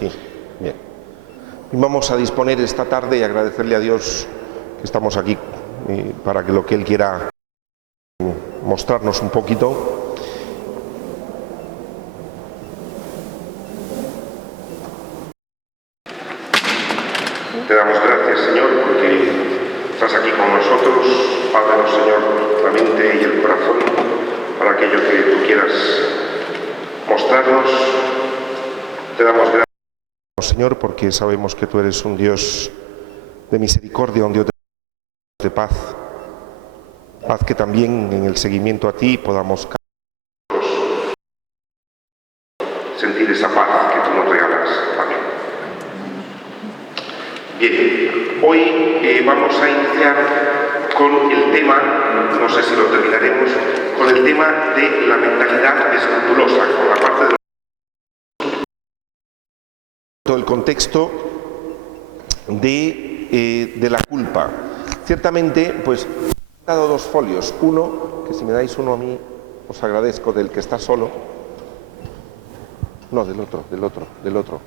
Sí, bien. Y vamos a disponer esta tarde y agradecerle a Dios que estamos aquí para que lo que Él quiera mostrarnos un poquito. Te damos gracias, Señor, porque estás aquí con nosotros. Ábrenos, Señor, la mente y el corazón para aquello que tú quieras mostrarnos. Te damos gracias, Señor, porque sabemos que tú eres un Dios de misericordia, un Dios de paz. Haz que también en el seguimiento a ti podamos sentir esa paz que tú nos regalas. Amén. Bien, hoy vamos a iniciar con el tema, no sé si lo terminaremos, con el tema de la mentalidad escrupulosa, con la parte de todo el contexto de la culpa. Ciertamente, pues he dado dos folios. Uno, que si me dais uno a mí, os agradezco, del que está solo. No, del otro.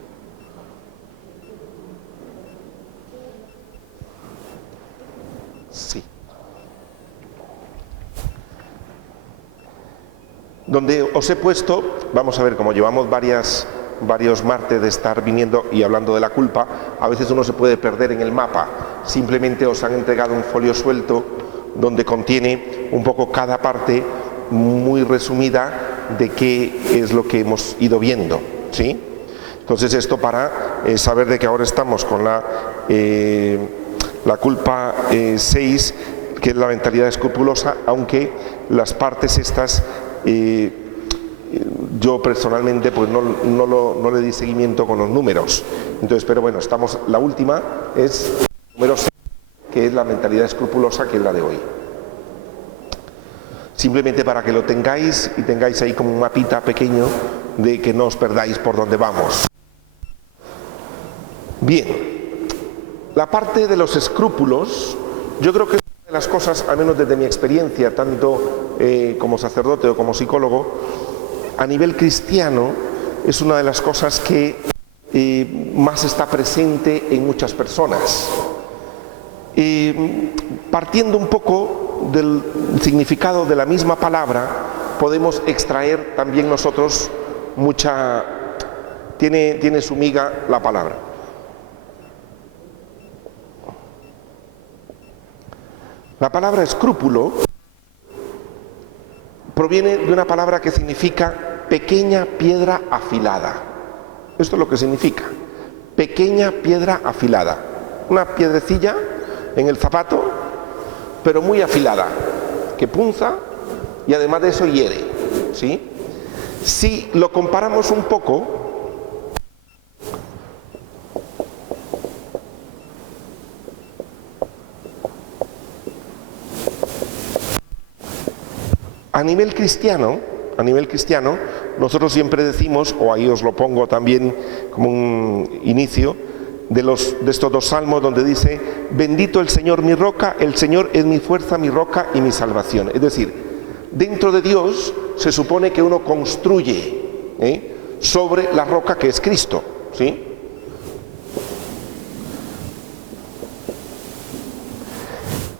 Sí. Donde os he puesto, vamos a ver, como llevamos varios martes de estar viniendo y hablando de la culpa, a veces uno se puede perder en el mapa. Simplemente os han entregado un folio suelto donde contiene un poco cada parte muy resumida de qué es lo que hemos ido viendo, ¿sí? Entonces esto para saber de que ahora estamos con la culpa 6, que es la mentalidad escrupulosa, aunque las partes estas yo personalmente pues no le di seguimiento con los números. Entonces, pero bueno, la última es número 6, que es la mentalidad escrupulosa, que es la de hoy. Simplemente para que lo tengáis y tengáis ahí como un mapita pequeño de que no os perdáis por dónde vamos. Bien, la parte de los escrúpulos, yo creo que es una de las cosas, al menos desde mi experiencia, tanto como sacerdote o como psicólogo, a nivel cristiano, es una de las cosas que más está presente en muchas personas. Partiendo un poco del significado de la misma palabra, podemos extraer también nosotros tiene su miga la palabra. La palabra escrúpulo proviene de una palabra que significa pequeña piedra afilada. Esto es lo que significa, pequeña piedra afilada. Una piedrecilla en el zapato, pero muy afilada, que punza y además de eso hiere, ¿sí? Si lo comparamos un poco, a nivel cristiano, nosotros siempre decimos, o ahí os lo pongo también como un inicio, de estos dos salmos donde dice: bendito el Señor mi roca, el Señor es mi fuerza, mi roca y mi salvación. Es decir, dentro de Dios se supone que uno construye sobre la roca que es Cristo, ¿sí?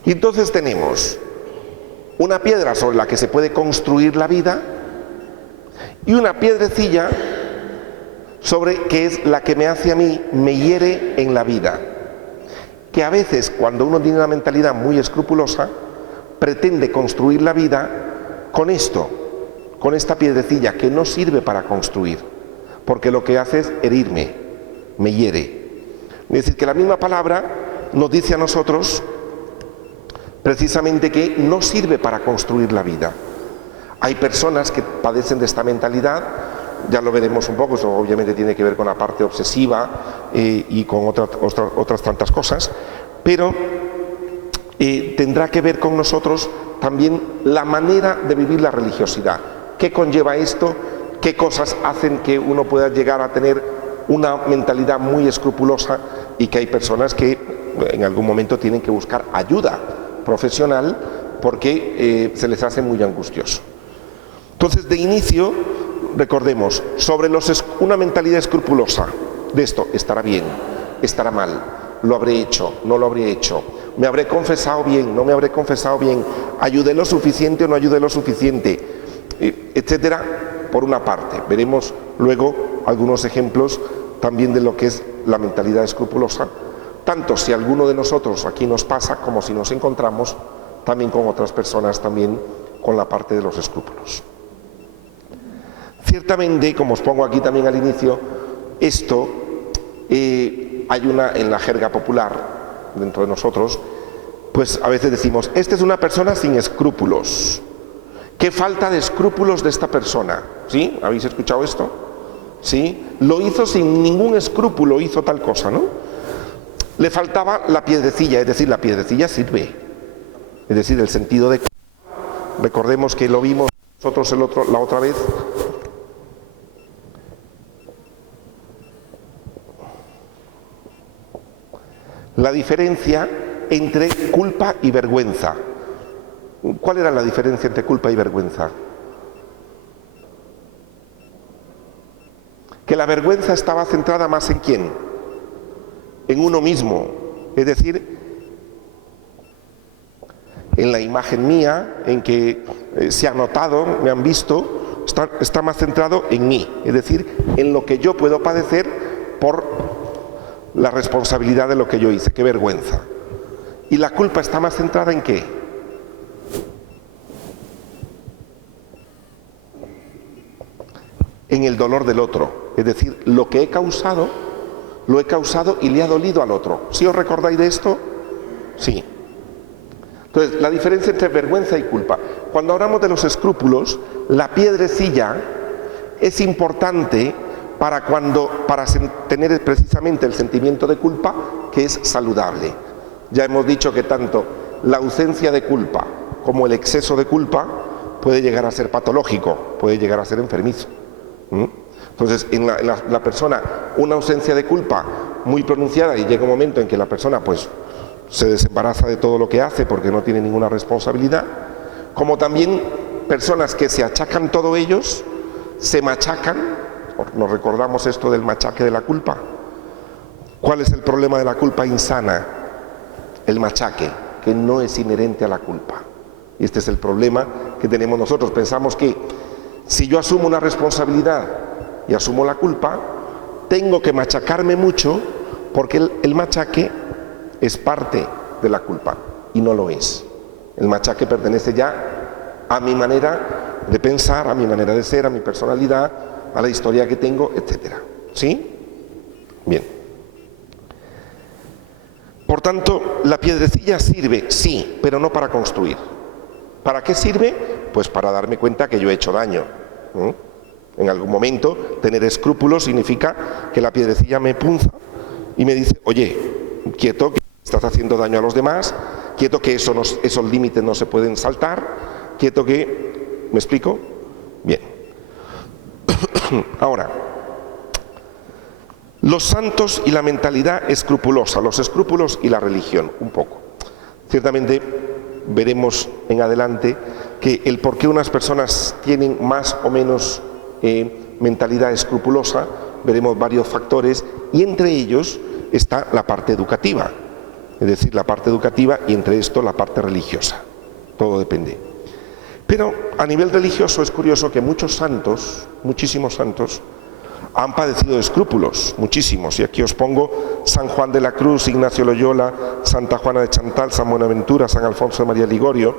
Y entonces tenemos una piedra sobre la que se puede construir la vida y una piedrecilla que es la que me hace a mí, me hiere en la vida. Que a veces, cuando uno tiene una mentalidad muy escrupulosa, pretende construir la vida con esta piedrecilla que no sirve para construir, porque lo que hace es herirme, me hiere. Es decir, que la misma palabra nos dice a nosotros precisamente que no sirve para construir la vida. Hay personas que padecen de esta mentalidad, ya lo veremos un poco, eso obviamente tiene que ver con la parte obsesiva y con otras tantas cosas, pero tendrá que ver con nosotros también la manera de vivir la religiosidad. ¿Qué conlleva esto? ¿Qué cosas hacen que uno pueda llegar a tener una mentalidad muy escrupulosa y que hay personas que en algún momento tienen que buscar ayuda profesional porque se les hace muy angustioso? Entonces, de inicio, recordemos, sobre una mentalidad escrupulosa, de esto, estará bien, estará mal, lo habré hecho, no lo habré hecho, me habré confesado bien, no me habré confesado bien, ayudé lo suficiente o no ayudé lo suficiente, etcétera, por una parte. Veremos luego algunos ejemplos también de lo que es la mentalidad escrupulosa, tanto si alguno de nosotros aquí nos pasa como si nos encontramos también con otras personas, también con la parte de los escrúpulos. Ciertamente, como os pongo aquí también al inicio, esto hay una en la jerga popular dentro de nosotros, pues a veces decimos, esta es una persona sin escrúpulos. ¿Qué falta de escrúpulos de esta persona? ¿Sí? ¿Habéis escuchado esto? ¿Sí? Lo hizo sin ningún escrúpulo, hizo tal cosa, ¿no? Le faltaba la piedrecilla, es decir, la piedrecilla sirve. Es decir, el sentido de... Recordemos que lo vimos nosotros la otra vez. La diferencia entre culpa y vergüenza. ¿Cuál era la diferencia entre culpa y vergüenza? Que la vergüenza estaba centrada más en ¿quién? En uno mismo. Es decir, en la imagen mía, en que se ha notado, me han visto, está más centrado en mí. Es decir, en lo que yo puedo padecer por la responsabilidad de lo que yo hice. ¡Qué vergüenza! Y la culpa está más centrada ¿en qué? En el dolor del otro. Es decir, lo que he causado, lo he causado y le ha dolido al otro. ¿Sí os recordáis de esto? Sí. Entonces, la diferencia entre vergüenza y culpa. Cuando hablamos de los escrúpulos, la piedrecilla es importante para tener precisamente el sentimiento de culpa, que es saludable. Ya hemos dicho que tanto la ausencia de culpa como el exceso de culpa puede llegar a ser patológico, puede llegar a ser enfermizo. Entonces, en la persona, una ausencia de culpa muy pronunciada, y llega un momento en que la persona pues se desembaraza de todo lo que hace porque no tiene ninguna responsabilidad, como también personas que se achacan todo ellos, se machacan. Nos recordamos esto del machaque de la culpa. ¿Cuál es el problema de la culpa insana? El machaque, que no es inherente a la culpa. Y este es el problema que tenemos nosotros. Pensamos que si yo asumo una responsabilidad y asumo la culpa, tengo que machacarme mucho porque el machaque es parte de la culpa y no lo es. El machaque pertenece ya a mi manera de pensar, a mi manera de ser, a mi personalidad, a la historia que tengo, etcétera. ¿Sí? Bien. Por tanto, la piedrecilla sirve, sí, pero no para construir. ¿Para qué sirve? Pues para darme cuenta que yo he hecho daño. En algún momento, tener escrúpulos significa que la piedrecilla me punza y me dice, oye, quieto, que estás haciendo daño a los demás, quieto que esos límites no se pueden saltar, quieto que... ¿Me explico? Bien. Ahora, los santos y la mentalidad escrupulosa, los escrúpulos y la religión, un poco. Ciertamente veremos en adelante que el por qué unas personas tienen más o menos mentalidad escrupulosa, veremos varios factores y entre ellos está la parte educativa, es decir, la parte educativa y entre esto la parte religiosa, todo depende. Pero a nivel religioso es curioso que muchos santos, muchísimos santos, han padecido de escrúpulos, muchísimos, y aquí os pongo San Juan de la Cruz, Ignacio Loyola, Santa Juana de Chantal, San Buenaventura, San Alfonso de María Ligorio.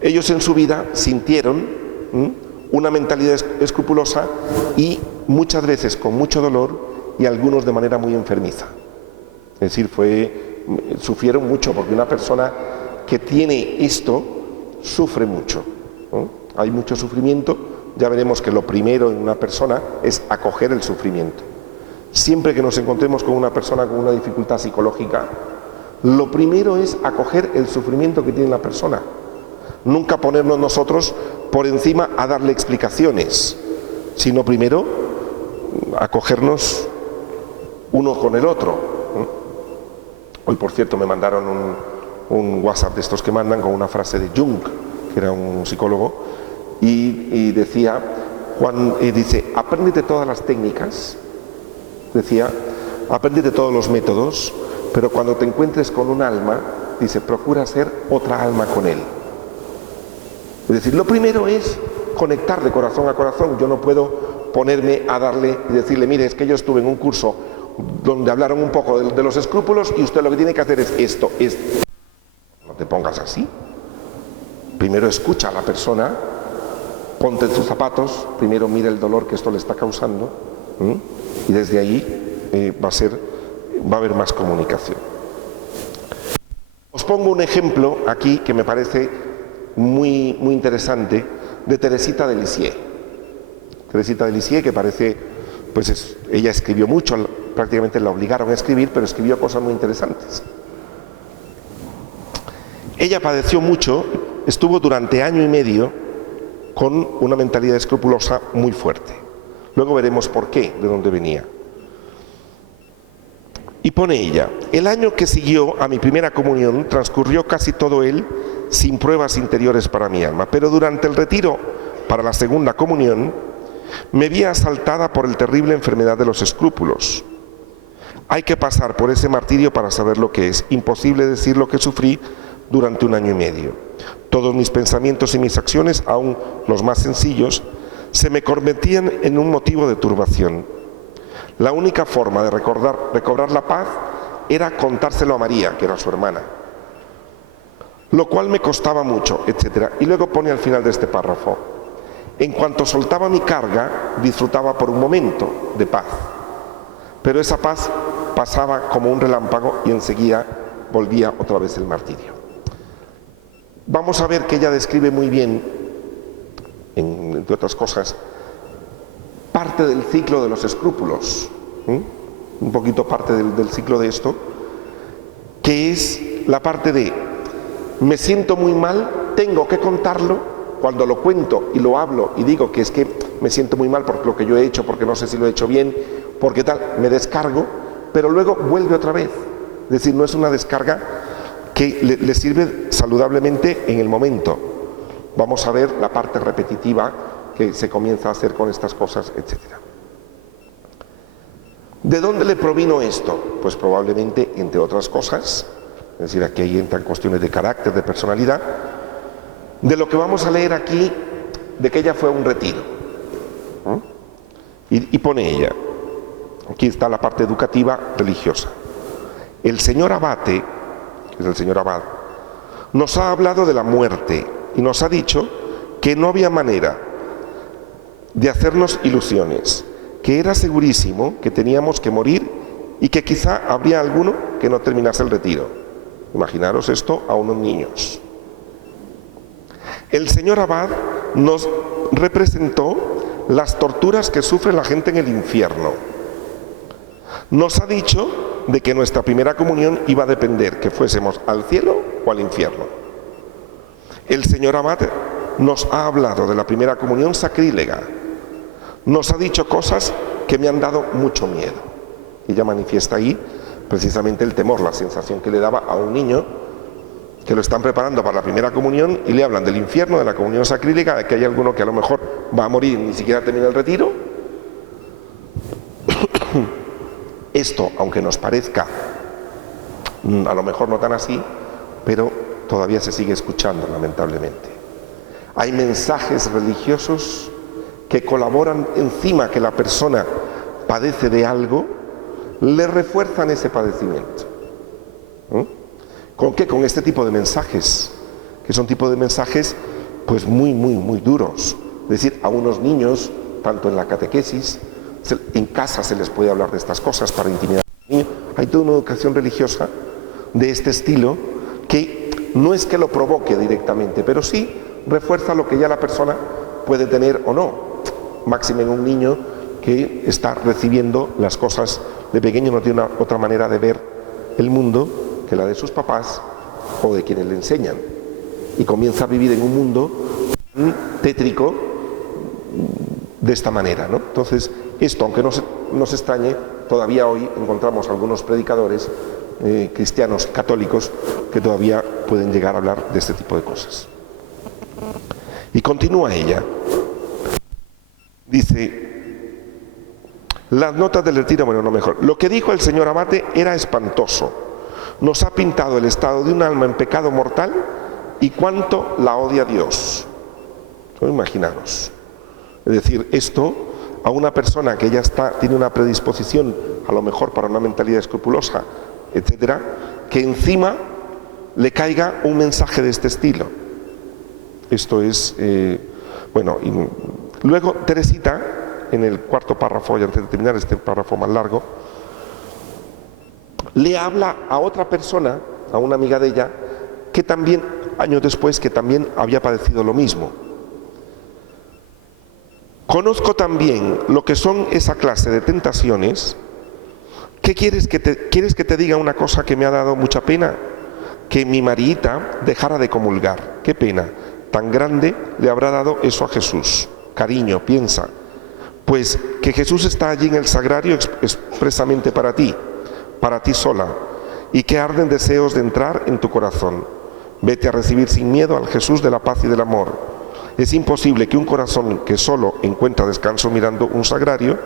Ellos en su vida sintieron una mentalidad escrupulosa y muchas veces con mucho dolor y algunos de manera muy enfermiza. Es decir, sufrieron mucho porque una persona que tiene esto sufre mucho, ¿no? Hay mucho sufrimiento. Ya veremos que lo primero en una persona es acoger el sufrimiento. Siempre que nos encontremos con una persona con una dificultad psicológica, lo primero es acoger el sufrimiento que tiene la persona. Nunca ponernos nosotros por encima a darle explicaciones, sino primero acogernos uno con el otro. Hoy, por cierto, me mandaron un WhatsApp de estos que mandan con una frase de Jung, que era un psicólogo, y decía, dice, apréndete todas las técnicas Decía, aprende de todos los métodos, pero cuando te encuentres con un alma, dice, procura ser otra alma con él. Es decir, lo primero es conectar de corazón a corazón. Yo no puedo ponerme a darle y decirle, mire, es que yo estuve en un curso donde hablaron un poco de los escrúpulos y usted lo que tiene que hacer es esto. No te pongas así. Primero escucha a la persona, ponte en sus zapatos, primero mira el dolor que esto le está causando, y desde ahí va a haber más comunicación. Os pongo un ejemplo aquí que me parece muy, muy interesante, de Teresita de Lisieux. Teresita de Lisieux, que parece, pues ella escribió mucho, prácticamente la obligaron a escribir, pero escribió cosas muy interesantes. Ella padeció mucho, estuvo durante año y medio con una mentalidad escrupulosa muy fuerte. Luego veremos por qué, de dónde venía. Y pone ella, el año que siguió a mi primera comunión transcurrió casi todo él sin pruebas interiores para mi alma, pero durante el retiro para la segunda comunión me vi asaltada por el terrible enfermedad de los escrúpulos. Hay que pasar por ese martirio para saber lo que es. Imposible decir lo que sufrí durante un año y medio. Todos mis pensamientos y mis acciones, aun los más sencillos, se me convertían en un motivo de turbación. La única forma de recobrar la paz era contárselo a María, que era su hermana, lo cual me costaba mucho, etc. Y luego pone al final de este párrafo, en cuanto soltaba mi carga, disfrutaba por un momento de paz, pero esa paz pasaba como un relámpago y enseguida volvía otra vez el martirio. Vamos a ver que ella describe muy bien, entre otras cosas, parte del ciclo de los escrúpulos, un poquito parte del ciclo de esto, que es la parte de me siento muy mal, tengo que contarlo, cuando lo cuento y lo hablo y digo que es que me siento muy mal por lo que yo he hecho, porque no sé si lo he hecho bien, porque tal, me descargo, pero luego vuelve otra vez. Es decir, no es una descarga que le sirve saludablemente en el momento. Vamos a ver la parte repetitiva que se comienza a hacer con estas cosas, etc. ¿De dónde le provino esto? Pues probablemente, entre otras cosas, es decir, aquí ahí entran cuestiones de carácter, de personalidad, de lo que vamos a leer aquí, de que ella fue a un retiro. Y pone ella, aquí está la parte educativa religiosa. El señor abate, que es el señor abad, nos ha hablado de la muerte y nos ha dicho que no había manera de hacernos ilusiones, que era segurísimo que teníamos que morir y que quizá habría alguno que no terminase el retiro. Imaginaros esto a unos niños. El señor abad nos representó las torturas que sufre la gente en el infierno. Nos ha dicho de que nuestra primera comunión iba a depender que fuésemos al cielo o al infierno. El señor abad nos ha hablado de la primera comunión sacrílega. Nos ha dicho cosas que me han dado mucho miedo. Ella manifiesta ahí precisamente el temor, la sensación que le daba a un niño que lo están preparando para la primera comunión y le hablan del infierno, de la comunión sacrílega, de que hay alguno que a lo mejor va a morir y ni siquiera termina el retiro. Esto, aunque nos parezca a lo mejor no tan así, pero todavía se sigue escuchando, lamentablemente. Hay mensajes religiosos que colaboran encima que la persona padece de algo, le refuerzan ese padecimiento. ¿Con qué? Con este tipo de mensajes, que son tipo de mensajes pues muy, muy, muy duros. Es decir, a unos niños, tanto en la catequesis, en casa se les puede hablar de estas cosas para intimidar a los niños. Hay toda una educación religiosa de este estilo que no es que lo provoque directamente, pero sí refuerza lo que ya la persona puede tener o no. Máxime en un niño que está recibiendo las cosas de pequeño, no tiene otra manera de ver el mundo que la de sus papás o de quienes le enseñan, y comienza a vivir en un mundo tétrico de esta manera, ¿no? Entonces, esto, aunque no se extrañe, todavía hoy encontramos algunos predicadores cristianos, católicos, que todavía pueden llegar a hablar de este tipo de cosas. Y continúa ella. Dice, Las notas del retiro, bueno, no mejor. Lo que dijo el señor abate era espantoso. Nos ha pintado el estado de un alma en pecado mortal y cuánto la odia Dios. Imaginaros. Es decir, esto a una persona que ya tiene una predisposición, a lo mejor para una mentalidad escrupulosa, etcétera, que encima le caiga un mensaje de este estilo. Esto es, bueno, y luego Teresita, en el cuarto párrafo, y antes de terminar este párrafo más largo, le habla a otra persona, a una amiga de ella, que también, años después, que también había padecido lo mismo. Conozco también lo que son esa clase de tentaciones. ¿Qué quieres que te diga una cosa que me ha dado mucha pena? Que mi Mariita dejara de comulgar. Qué pena. Tan grande le habrá dado eso a Jesús. Cariño, piensa. Pues que Jesús está allí en el sagrario expresamente para ti sola, y que arden deseos de entrar en tu corazón. Vete a recibir sin miedo al Jesús de la paz y del amor. Es imposible que un corazón que solo encuentra descanso mirando un sagrario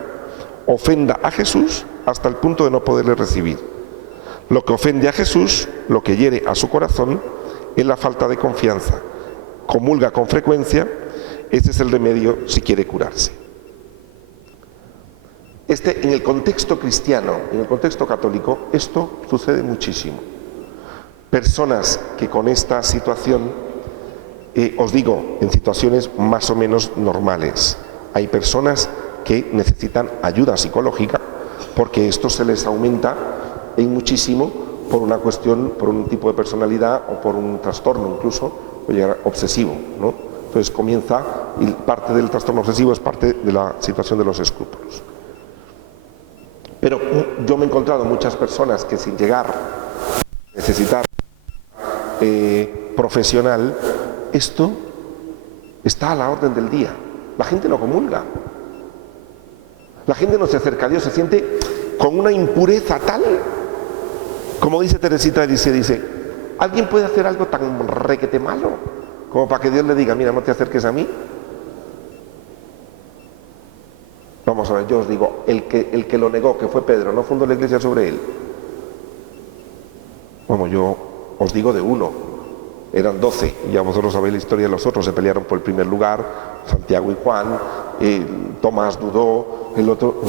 ofenda a Jesús hasta el punto de no poderle recibir. Lo que ofende a Jesús, lo que hiere a su corazón, es la falta de confianza. Comulga con frecuencia, ese es el remedio si quiere curarse. En el contexto cristiano, en el contexto católico, esto sucede muchísimo. Personas que con esta situación, os digo, en situaciones más o menos normales, hay personas que necesitan ayuda psicológica porque esto se les aumenta en muchísimo por una cuestión, por un tipo de personalidad o por un trastorno incluso, o llegar obsesivo, ¿no? Entonces comienza, y parte del trastorno obsesivo es parte de la situación de los escrúpulos. Pero yo me he encontrado muchas personas que sin llegar a necesitar profesional, esto está a la orden del día. La gente no comulga. La gente no se acerca a Dios, se siente con una impureza tal, como dice Teresita, dice, ¿alguien puede hacer algo tan requete malo como para que Dios le diga, mira, no te acerques a mí? Vamos a ver, yo os digo, el que lo negó, que fue Pedro, ¿no fundó la iglesia sobre él? Bueno, yo os digo de uno, eran 12, y ya vosotros sabéis la historia de los otros, se pelearon por el primer lugar, Santiago y Juan, Tomás dudó, el otro...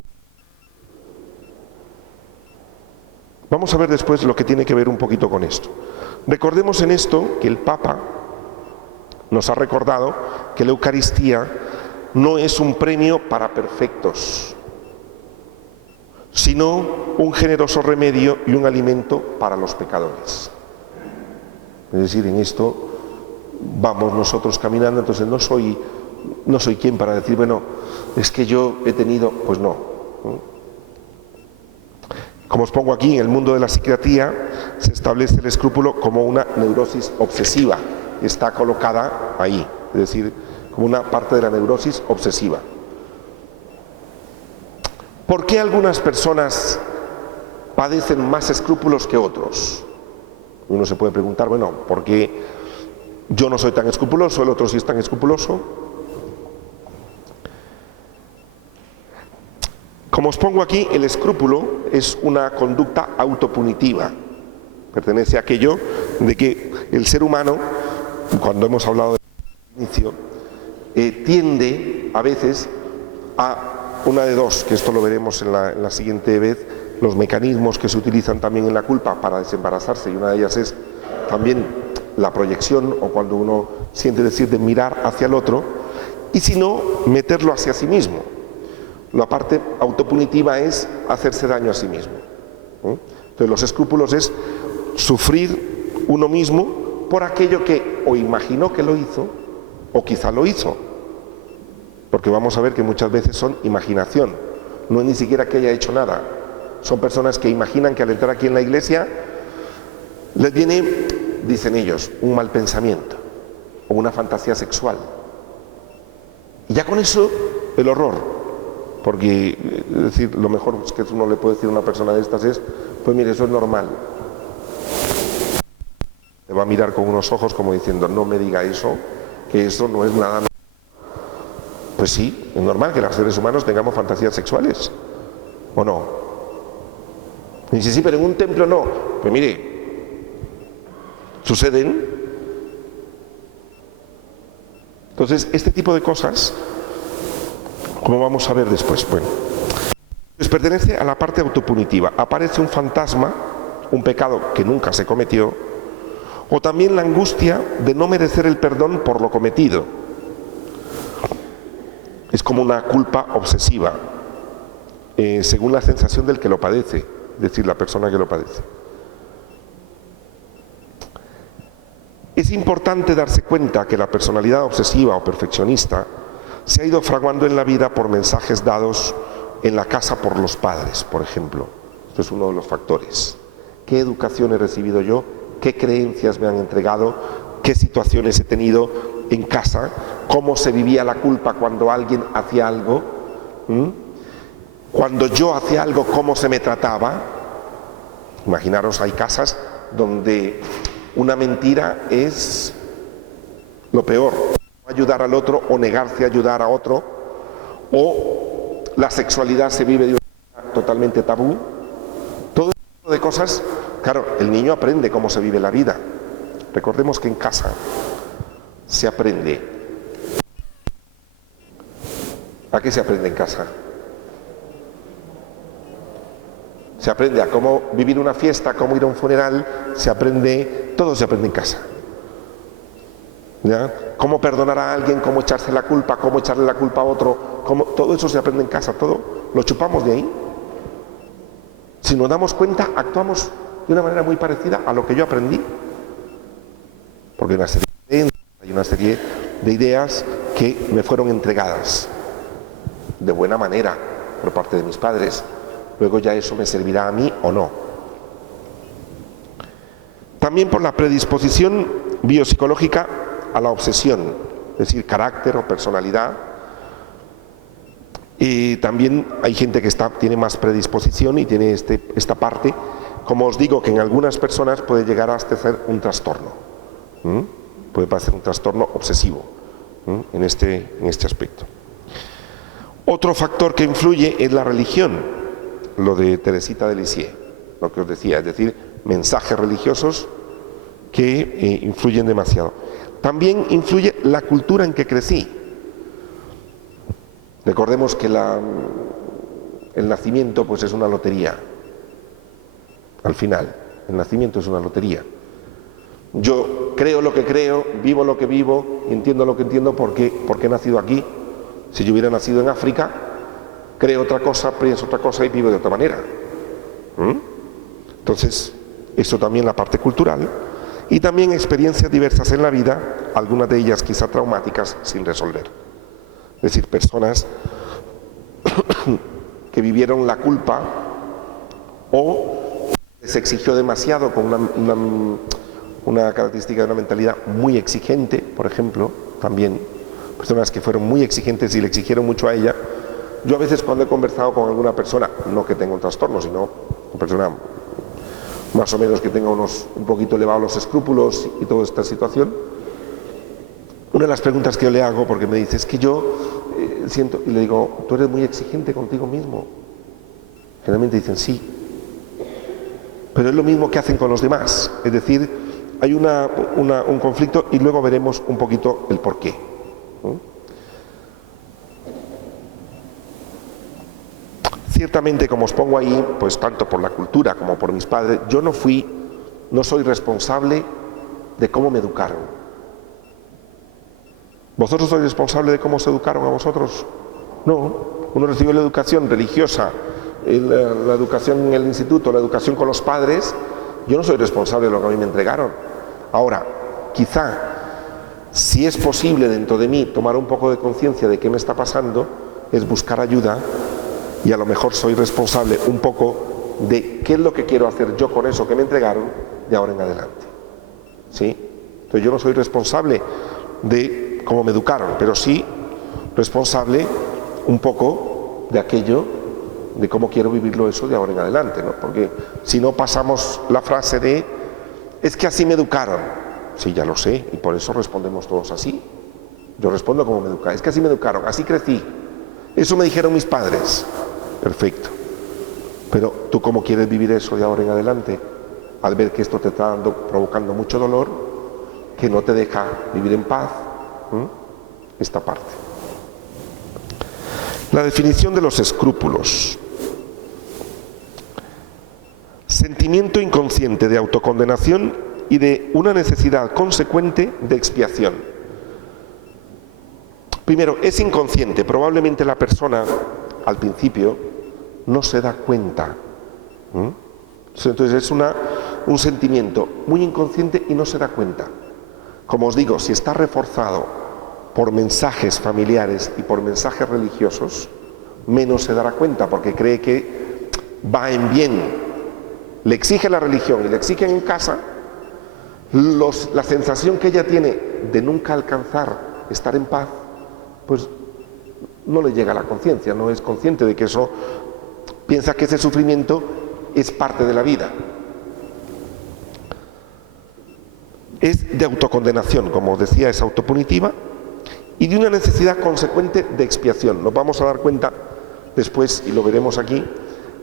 Vamos a ver después lo que tiene que ver un poquito con esto. Recordemos en esto que el Papa nos ha recordado que la Eucaristía no es un premio para perfectos, sino un generoso remedio y un alimento para los pecadores. Es decir, en esto vamos nosotros caminando, entonces no soy quien para decir, bueno, es que yo he tenido, pues no. Como os pongo aquí, en el mundo de la psiquiatría se establece el escrúpulo como una neurosis obsesiva, está colocada ahí, es decir, como una parte de la neurosis obsesiva. ¿Por qué algunas personas padecen más escrúpulos que otros? Uno se puede preguntar, bueno, ¿por qué yo no soy tan escrupuloso, el otro sí es tan escrupuloso? Como os pongo aquí, el escrúpulo es una conducta autopunitiva. Pertenece a aquello de que el ser humano, cuando hemos hablado del inicio, tiende a veces a una de dos, que esto lo veremos en la siguiente vez, los mecanismos que se utilizan también en la culpa para desembarazarse, y una de ellas es también la proyección, o cuando uno siente decir de mirar hacia el otro, y si no, meterlo hacia sí mismo. La parte autopunitiva es hacerse daño a sí mismo. Entonces los escrúpulos es sufrir uno mismo por aquello que o imaginó que lo hizo, o quizá lo hizo. Porque vamos a ver que muchas veces son imaginación, no es ni siquiera que haya hecho nada. Son personas que imaginan que al entrar aquí en la iglesia les viene, dicen ellos, un mal pensamiento o una fantasía sexual. Y ya con eso el horror. Porque, es decir, lo mejor que uno le puede decir a una persona de estas es, pues mire, eso es normal. Te va a mirar con unos ojos como diciendo, no me diga eso, que eso no es nada normal. Pues sí, es normal que los seres humanos tengamos fantasías sexuales. ¿o no? Y dice, sí, pero en un templo no. Pues mire, suceden. Entonces, este tipo de cosas, como vamos a ver después, bueno, pues pertenece a la parte autopunitiva. Aparece un fantasma, un pecado que nunca se cometió, o también la angustia de no merecer el perdón por lo cometido. Es como una culpa obsesiva, según la sensación del que lo padece, es decir, la persona que lo padece. Es importante darse cuenta que la personalidad obsesiva o perfeccionista se ha ido fraguando en la vida por mensajes dados en la casa por los padres, por ejemplo. Esto es uno de los factores. ¿Qué educación he recibido yo? ¿Qué creencias me han entregado? ¿Qué situaciones he tenido en casa? ¿Cómo se vivía la culpa cuando alguien hacía algo? Cuando yo hacía algo, ¿cómo se me trataba? Imaginaros, hay casas donde una mentira es lo peor. Ayudar al otro o negarse a ayudar a otro. O la sexualidad se vive de una manera totalmente tabú. Todo tipo de cosas. Claro, el niño aprende cómo se vive la vida. Recordemos que en casa se aprende. ¿A qué se aprende en casa? Se aprende a cómo vivir una fiesta, cómo ir a un funeral, todo se aprende en casa. ¿Ya? Cómo perdonar a alguien, cómo echarse la culpa, cómo echarle la culpa a otro, todo eso se aprende en casa, todo lo chupamos de ahí. Si nos damos cuenta, actuamos de una manera muy parecida a lo que yo aprendí. Porque hay una serie de ideas que me fueron entregadas de buena manera por parte de mis padres. Luego ya eso me servirá a mí o no. También por la predisposición biopsicológica a la obsesión, es decir, carácter o personalidad. Y también hay gente que tiene más predisposición y tiene esta parte. Como os digo, que en algunas personas puede llegar hasta ser un trastorno. Puede parecer un trastorno obsesivo en este aspecto. Otro factor que influye es la religión. Lo de Teresita de Lisieux, lo que os decía, es decir, mensajes religiosos que influyen demasiado. También influye la cultura en que crecí. Recordemos que el nacimiento pues es una lotería. Al final, el nacimiento es una lotería. Yo creo lo que creo, vivo lo que vivo, entiendo lo que entiendo porque he nacido aquí. Si yo hubiera nacido en África, creo otra cosa, pienso otra cosa y vivo de otra manera. Entonces, eso también la parte cultural. Y también experiencias diversas en la vida, algunas de ellas quizá traumáticas, sin resolver. Es decir, personas que vivieron la culpa o se exigió demasiado con una característica de una mentalidad muy exigente, por ejemplo, también personas que fueron muy exigentes y le exigieron mucho a ella. Yo a veces cuando he conversado con alguna persona, no que tenga un trastorno, sino una persona más o menos que tenga un poquito elevados los escrúpulos y toda esta situación, una de las preguntas que yo le hago, porque me dice, es que yo siento, y le digo, tú eres muy exigente contigo mismo. Generalmente dicen sí, pero es lo mismo que hacen con los demás, es decir, hay un conflicto y luego veremos un poquito el porqué. Ciertamente, como os pongo ahí, pues tanto por la cultura como por mis padres, yo no soy responsable de cómo me educaron. ¿Vosotros sois responsables de cómo se educaron a vosotros? No, uno recibió la educación religiosa, la educación en el instituto, la educación con los padres. Yo no soy responsable de lo que a mí me entregaron. Ahora, quizá, si es posible dentro de mí tomar un poco de conciencia de qué me está pasando, es buscar ayuda. Y a lo mejor soy responsable un poco de qué es lo que quiero hacer yo con eso que me entregaron de ahora en adelante. ¿Sí? Entonces yo no soy responsable de cómo me educaron, pero sí responsable un poco de aquello, de cómo quiero vivirlo eso de ahora en adelante, ¿no? Porque si no pasamos la frase de, es que así me educaron. Sí, ya lo sé, y por eso respondemos todos así. Yo respondo como me educaron, es que así me educaron, así crecí. Eso me dijeron mis padres. Perfecto. Pero ¿tú cómo quieres vivir eso de ahora en adelante? Al ver que esto te está provocando mucho dolor, que no te deja vivir en paz. Esta parte. La definición de los escrúpulos. Sentimiento inconsciente de autocondenación y de una necesidad consecuente de expiación. Primero, es inconsciente. Probablemente la persona, al principio, no se da cuenta. Entonces es un sentimiento muy inconsciente y no se da cuenta. Como os digo, si está reforzado por mensajes familiares y por mensajes religiosos, menos se dará cuenta porque cree que va en bien. Le exige la religión y le exigen en casa, la sensación que ella tiene de nunca alcanzar estar en paz, pues no le llega a la conciencia, no es consciente de que eso, piensa que ese sufrimiento es parte de la vida. Es de autocondenación, como os decía, es autopunitiva y de una necesidad consecuente de expiación. Nos vamos a dar cuenta después, y lo veremos aquí,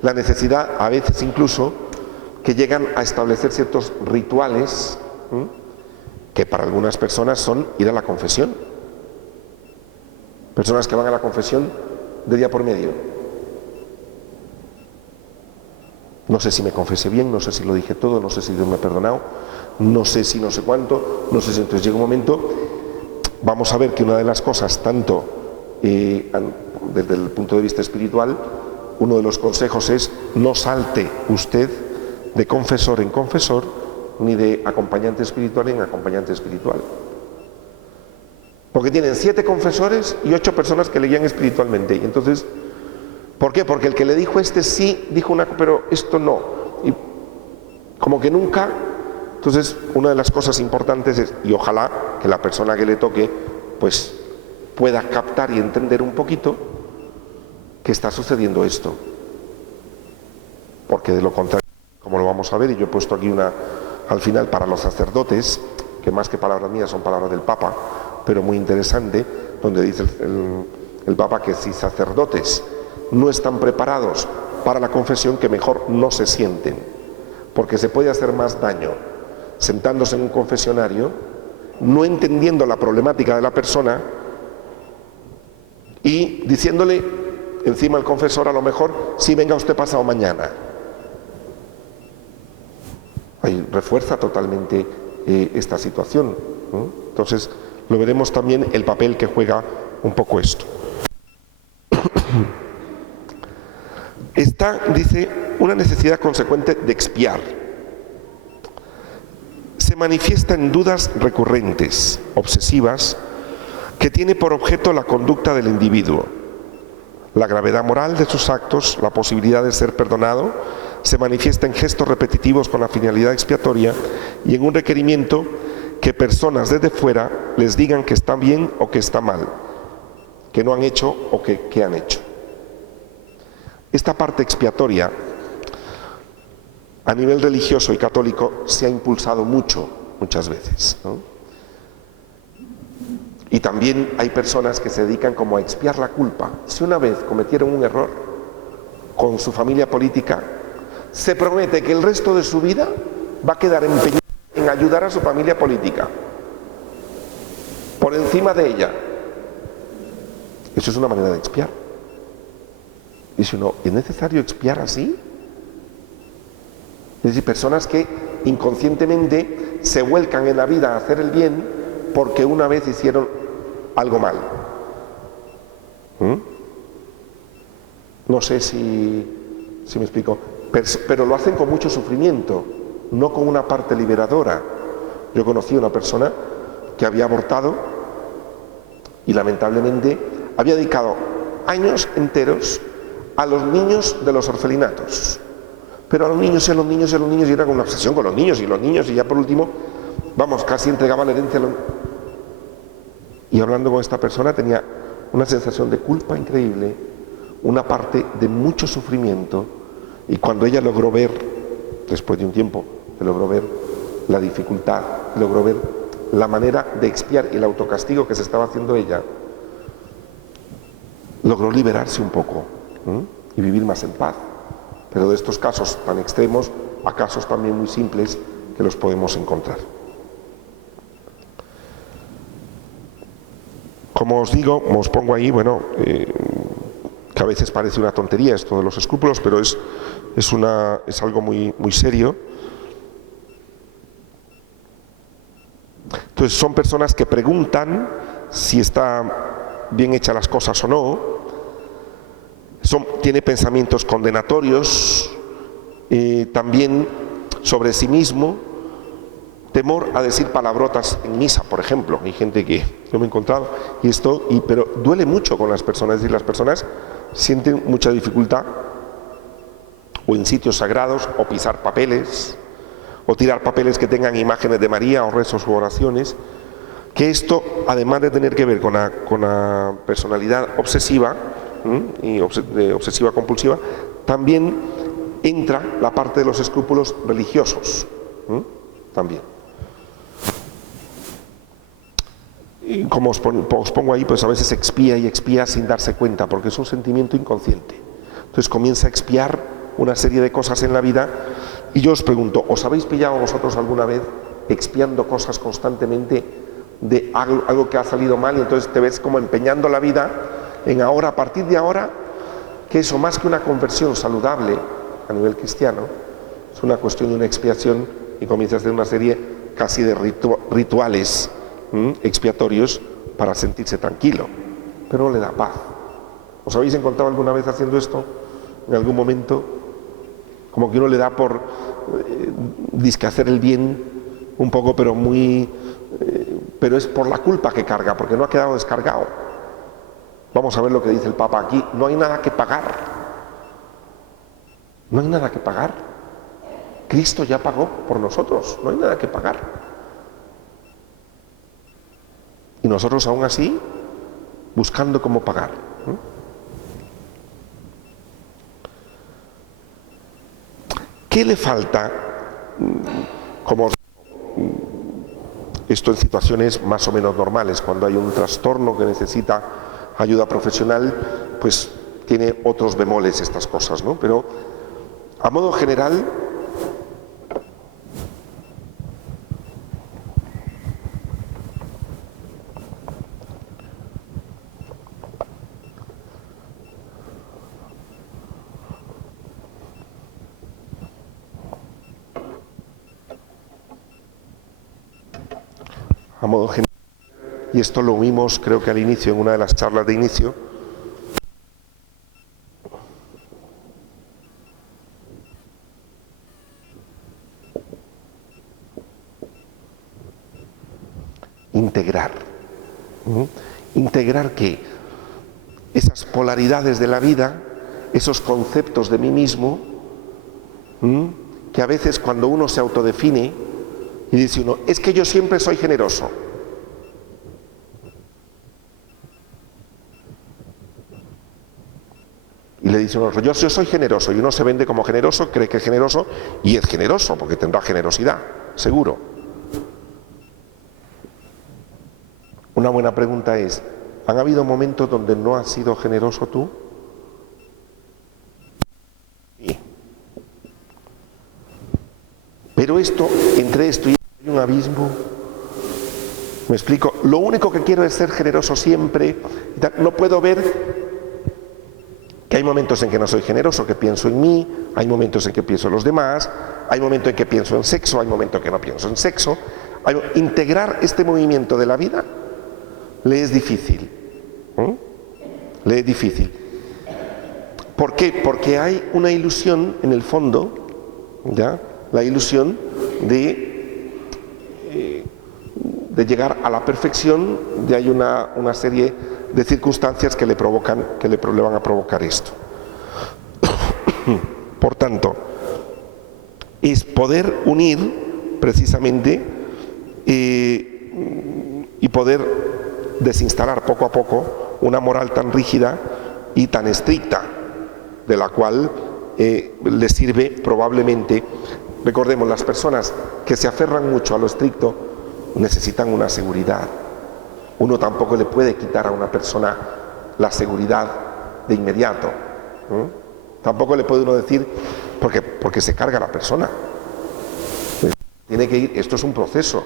la necesidad a veces incluso que llegan a establecer ciertos rituales que para algunas personas son ir a la confesión. Personas que van a la confesión de día por medio. No sé si me confesé bien, no sé si lo dije todo, no sé si Dios me ha perdonado, no sé si no sé cuánto, no sé si entonces llega un momento. Vamos a ver que una de las cosas, tanto desde el punto de vista espiritual, uno de los consejos es no salte usted de confesor en confesor, ni de acompañante espiritual en acompañante espiritual. Porque tienen 7 confesores y 8 personas que le guían espiritualmente. Y entonces, ¿por qué? Porque el que le dijo sí, dijo una, pero esto no. Y como que nunca. Entonces, una de las cosas importantes es, y ojalá que la persona que le toque, pues pueda captar y entender un poquito que está sucediendo esto. Porque de lo contrario, como lo vamos a ver, y yo he puesto aquí al final para los sacerdotes, que más que palabras mías son palabras del Papa, pero muy interesante, donde dice el Papa que si sacerdotes no están preparados para la confesión, que mejor no se sienten, porque se puede hacer más daño sentándose en un confesionario, no entendiendo la problemática de la persona y diciéndole encima al confesor a lo mejor, sí, venga usted pasado mañana. Ahí refuerza totalmente esta situación, ¿no? Entonces lo veremos también el papel que juega un poco esto. Esta, dice, una necesidad consecuente de expiar. Se manifiesta en dudas recurrentes, obsesivas, que tiene por objeto la conducta del individuo. La gravedad moral de sus actos, la posibilidad de ser perdonado, se manifiesta en gestos repetitivos con la finalidad expiatoria y en un requerimiento que personas desde fuera les digan que está bien o que está mal, que no han hecho o que han hecho. Esta parte expiatoria a nivel religioso y católico se ha impulsado muchas veces, ¿no? Y también hay personas que se dedican como a expiar la culpa. Si una vez cometieron un error con su familia política, se promete que el resto de su vida va a quedar empeñado en ayudar a su familia política, por encima de ella. Eso es una manera de expiar. Y si uno, ¿es necesario expiar así? Es decir, personas que inconscientemente se vuelcan en la vida a hacer el bien porque una vez hicieron algo mal. No sé si me explico, pero lo hacen con mucho sufrimiento, no con una parte liberadora. Yo conocí a una persona que había abortado y lamentablemente había dedicado años enteros a los niños de los orfelinatos. Pero a los niños y a los niños y a los niños, y era con una obsesión con los niños, y ya por último, casi entregaba la herencia a los... Y hablando con esta persona tenía una sensación de culpa increíble, una parte de mucho sufrimiento, y cuando ella logró ver, después de un tiempo, logró ver la dificultad, logró ver la manera de expiar el autocastigo que se estaba haciendo ella, logró liberarse un poco y vivir más en paz. pero de estos casos tan extremos a casos también muy simples que los podemos encontrar. Como os digo, os pongo ahí, bueno, que a veces parece una tontería esto de los escrúpulos, pero es algo muy serio. Entonces son personas que preguntan si están bien hechas las cosas o no, tiene pensamientos condenatorios, también sobre sí mismo, temor a decir palabrotas en misa, por ejemplo. Hay gente que yo me he encontrado, pero duele mucho con las personas, es decir, las personas sienten mucha dificultad o en sitios sagrados, o pisar papeles, o tirar papeles que tengan imágenes de María, o rezos u oraciones, que esto, además de tener que ver con la personalidad obsesiva, y obsesiva compulsiva, también entra la parte de los escrúpulos religiosos, también. Y como os pongo ahí, pues a veces expía y expía sin darse cuenta, porque es un sentimiento inconsciente. Entonces comienza a expiar una serie de cosas en la vida, y yo os pregunto, ¿os habéis pillado vosotros alguna vez expiando cosas constantemente de algo que ha salido mal, y entonces te ves como empeñando la vida en ahora, a partir de ahora, que eso más que una conversión saludable a nivel cristiano, es una cuestión de una expiación, y comienza a hacer una serie casi de rituales expiatorios para sentirse tranquilo, pero no le da paz? ¿Os habéis encontrado alguna vez haciendo esto? En algún momento, como que uno le da por disque hacer el bien un poco, pero pero es por la culpa que carga, porque no ha quedado descargado. Vamos a ver lo que dice el Papa aquí: no hay nada que pagar. No hay nada que pagar. Cristo ya pagó por nosotros, no hay nada que pagar. Y nosotros aún así buscando cómo pagar. ¿Qué le falta? Como esto en situaciones más o menos normales, cuando hay un trastorno que necesita ayuda profesional, pues tiene otros bemoles estas cosas, ¿no? Pero a modo general, y esto lo vimos creo que al inicio, en una de las charlas de inicio, integrar. Integrar que esas polaridades de la vida, esos conceptos de mí mismo, que a veces cuando uno se autodefine y dice uno, es que yo siempre soy generoso. Y le dice uno, yo soy generoso, y uno se vende como generoso, cree que es generoso, y es generoso, porque tendrá generosidad, seguro. Una buena pregunta es, ¿han habido momentos donde no has sido generoso tú? Sí. Pero entre esto y hay un abismo. Me explico, lo único que quiero es ser generoso siempre, no puedo ver que hay momentos en que no soy generoso, que pienso en mí, hay momentos en que pienso en los demás, hay momentos en que pienso en sexo, hay momentos en que no pienso en sexo. Integrar este movimiento de la vida le es difícil. Le es difícil. ¿Por qué? Porque hay una ilusión en el fondo, ¿ya? La ilusión de llegar a la perfección, de hay una serie de circunstancias que le van a provocar esto. Por tanto, es poder unir precisamente y poder desinstalar poco a poco una moral tan rígida y tan estricta, de la cual les sirve probablemente. Recordemos, las personas que se aferran mucho a lo estricto necesitan una seguridad. Uno tampoco le puede quitar a una persona la seguridad de inmediato. Tampoco le puede uno decir porque se carga la persona. Tiene que ir, esto es un proceso,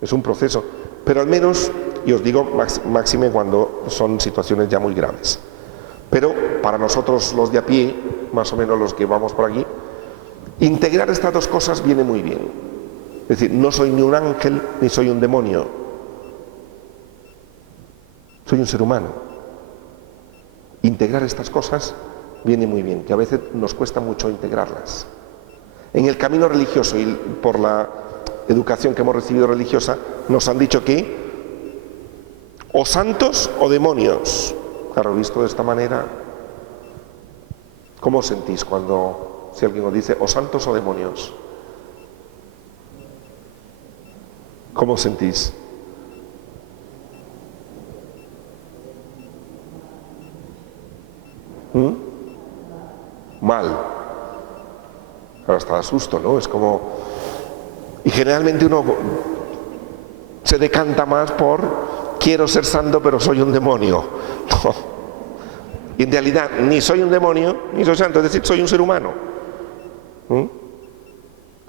es un proceso, pero al menos, y os digo, máxime cuando son situaciones ya muy graves. Pero para nosotros los de a pie, más o menos los que vamos por aquí, integrar estas dos cosas viene muy bien. Es decir, no soy ni un ángel ni soy un demonio. Soy un ser humano. Integrar estas cosas viene muy bien, que a veces nos cuesta mucho integrarlas. En el camino religioso y por la educación que hemos recibido religiosa, nos han dicho que o santos o demonios. Claro, visto de esta manera, ¿cómo os sentís cuando, si alguien os dice o santos o demonios? ¿Cómo os sentís? Mal. Claro, hasta da susto, ¿no? Es como... Y generalmente uno se decanta más por quiero ser santo pero soy un demonio. No. Y en realidad ni soy un demonio ni soy santo, es decir, soy un ser humano.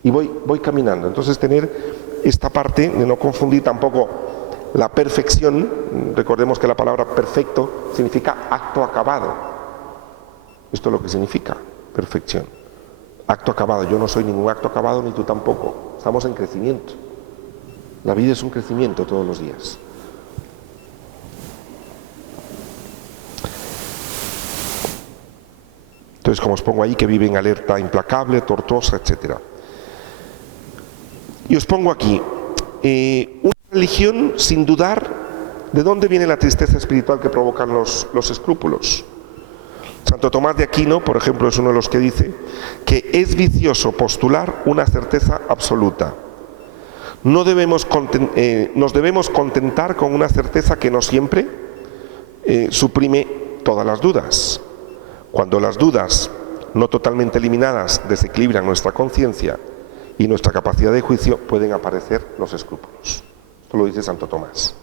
Y voy caminando. Entonces tener esta parte de no confundir tampoco la perfección. Recordemos que la palabra perfecto significa acto acabado. Esto es lo que significa perfección. Acto acabado. Yo no soy ningún acto acabado ni tú tampoco. Estamos en crecimiento. La vida es un crecimiento todos los días. Entonces, como os pongo ahí, que vive en alerta implacable, tortuosa, etc. Y os pongo aquí, una religión sin dudar, ¿de dónde viene la tristeza espiritual que provocan los escrúpulos? Santo Tomás de Aquino, por ejemplo, es uno de los que dice que es vicioso postular una certeza absoluta. Nos debemos contentar con una certeza que no siempre suprime todas las dudas. Cuando las dudas, no totalmente eliminadas, desequilibran nuestra conciencia y nuestra capacidad de juicio, pueden aparecer los escrúpulos. Esto lo dice Santo Tomás.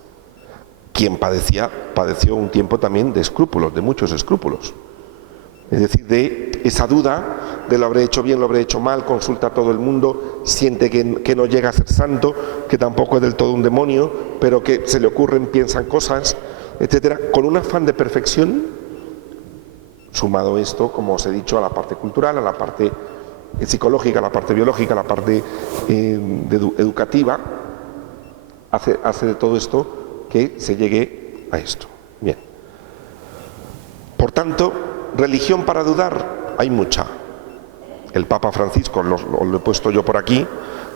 Quien padeció un tiempo también de escrúpulos, de muchos escrúpulos. Es decir, de esa duda de lo habré hecho bien, lo habré hecho mal, consulta a todo el mundo, siente que no llega a ser santo, que tampoco es del todo un demonio, pero que se le ocurren, piensan cosas, etcétera, con un afán de perfección, sumado esto, como os he dicho, a la parte cultural, a la parte psicológica, a la parte biológica, a la parte educativa, hace de todo esto que se llegue a esto. Bien. Por tanto, religión para dudar, hay mucha. El Papa Francisco, lo he puesto yo por aquí,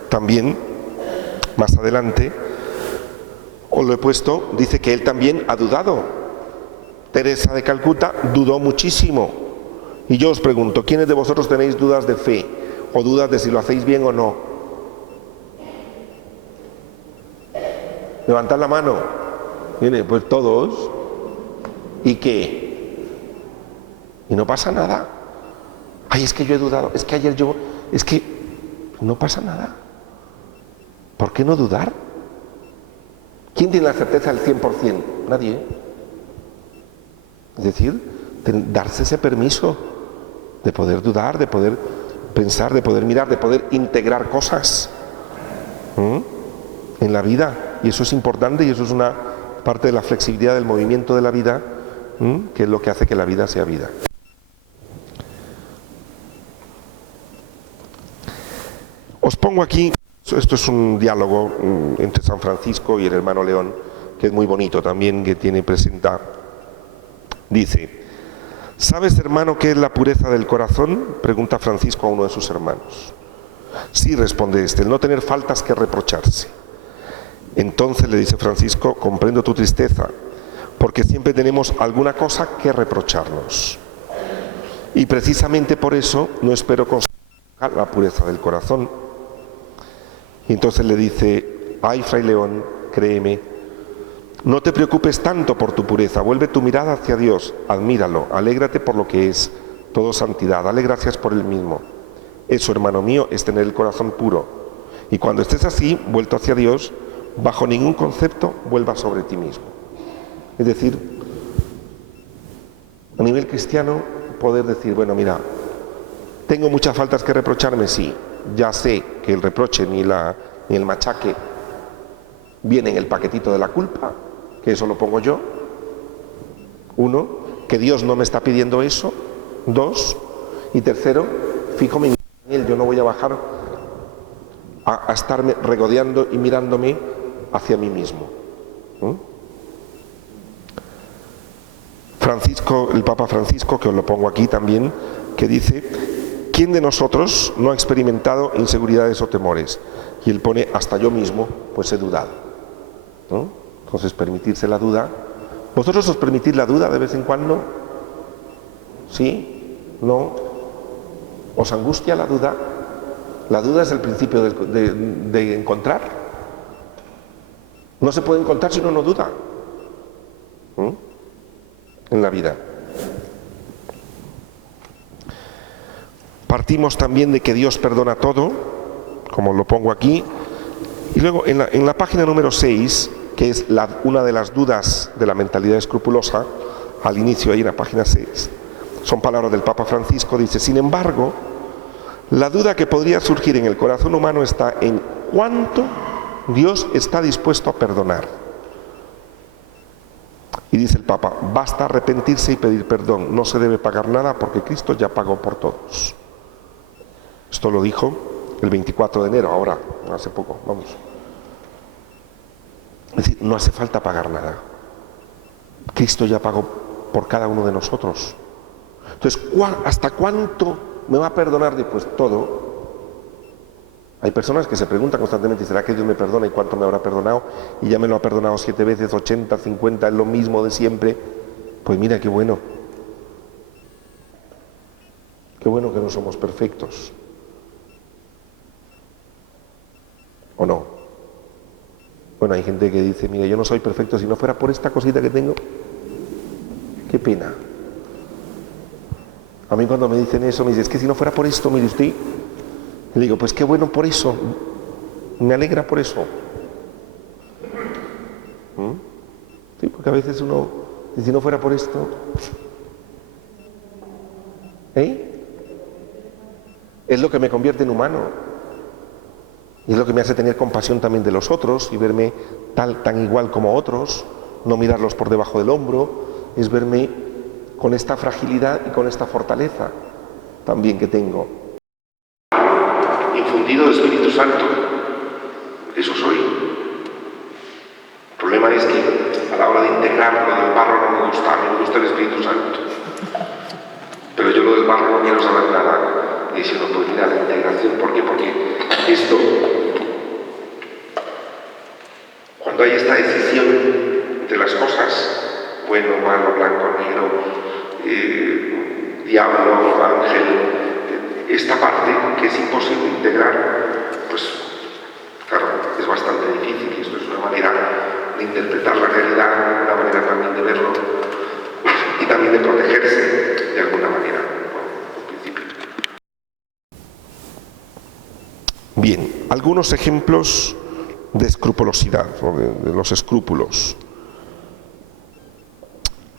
también, más adelante, os lo he puesto, dice que él también ha dudado. Teresa de Calcuta dudó muchísimo. Y yo os pregunto, ¿quiénes de vosotros tenéis dudas de fe? O dudas de si lo hacéis bien o no. Levantad la mano. Mire, pues todos. ¿Y qué? Y no pasa nada. Ay, es que yo he dudado. Es que ayer yo... Es que no pasa nada. ¿Por qué no dudar? ¿Quién tiene la certeza del 100%? Nadie. Es decir, darse ese permiso de poder dudar, de poder pensar, de poder mirar, de poder integrar cosas en la vida. Y eso es importante y eso es una parte de la flexibilidad del movimiento de la vida, que es lo que hace que la vida sea vida. Os pongo aquí, esto es un diálogo entre San Francisco y el hermano León, que es muy bonito también, que presenta. Dice, ¿sabes, hermano, qué es la pureza del corazón? Pregunta Francisco a uno de sus hermanos. Sí, responde este, el no tener faltas que reprocharse. Entonces le dice Francisco, comprendo tu tristeza, porque siempre tenemos alguna cosa que reprocharnos. Y precisamente por eso no espero conseguir la pureza del corazón. Y entonces le dice, ay, Fray León, créeme, no te preocupes tanto por tu pureza, vuelve tu mirada hacia Dios, admíralo, alégrate por lo que es, todo santidad, dale gracias por él mismo. Eso, hermano mío, es tener el corazón puro. Y cuando estés así, vuelto hacia Dios, bajo ningún concepto vuelvas sobre ti mismo. Es decir, a nivel cristiano, poder decir, bueno, mira, ¿Tengo muchas faltas que reprocharme? Sí. Ya sé que el reproche ni el machaque viene en el paquetito de la culpa, que eso lo pongo yo. 1, que Dios no me está pidiendo eso. 2, y tercero, fijo en Él, yo no voy a bajar a estarme regodeando y mirándome hacia mí mismo. Francisco, el Papa Francisco, que os lo pongo aquí también, que dice: ¿quién de nosotros no ha experimentado inseguridades o temores? Y él pone: hasta yo mismo, pues he dudado, ¿no? Entonces, permitirse la duda. ¿Vosotros os permitís la duda de vez en cuando? ¿Sí? ¿No? ¿Os angustia la duda? La duda es el principio de encontrar. No se puede encontrar si uno no duda en la vida. Partimos también de que Dios perdona todo, como lo pongo aquí. Y luego en la página número 6, que es una de las dudas de la mentalidad escrupulosa, al inicio ahí en la página 6, son palabras del Papa Francisco, dice: sin embargo, la duda que podría surgir en el corazón humano está en cuánto Dios está dispuesto a perdonar. Y dice el Papa: basta arrepentirse y pedir perdón, no se debe pagar nada porque Cristo ya pagó por todos. Esto lo dijo el 24 de enero, ahora, hace poco, vamos. Es decir, no hace falta pagar nada. Cristo ya pagó por cada uno de nosotros. Entonces, ¿hasta cuánto me va a perdonar después? Todo. Hay personas que se preguntan constantemente: ¿será que Dios me perdona y cuánto me habrá perdonado? Y ya me lo ha perdonado 7 veces, 80, 50, es lo mismo de siempre. Pues mira, qué bueno. Qué bueno que no somos perfectos. ¿O no? Bueno, hay gente que dice: mira, yo no soy perfecto, si no fuera por esta cosita que tengo, qué pena. A mí cuando me dicen eso, me dicen: es que si no fuera por esto, mire usted. Le digo: pues qué bueno por eso, me alegra por eso. Sí, porque a veces uno dice: si no fuera por esto, es lo que me convierte en humano. Y es lo que me hace tener compasión también de los otros y verme tan igual como otros, no mirarlos por debajo del hombro, es verme con esta fragilidad y con esta fortaleza también que tengo. Infundido de Espíritu Santo, eso soy. El problema es que a la hora de integrar lo del barro no me gusta el Espíritu Santo. Pero yo lo del barro no quiero saber nada. Y si uno puede ir a la integración, ¿por qué? Porque esto, cuando hay esta decisión entre las cosas, bueno, malo, blanco, negro, diablo, ángel, esta parte que es imposible integrar, pues claro, es bastante difícil, y esto es una manera de interpretar la realidad, una manera también de verlo y también de protegerse de alguna manera, en principio. Bien, algunos ejemplos de escrupulosidad, o de los escrúpulos.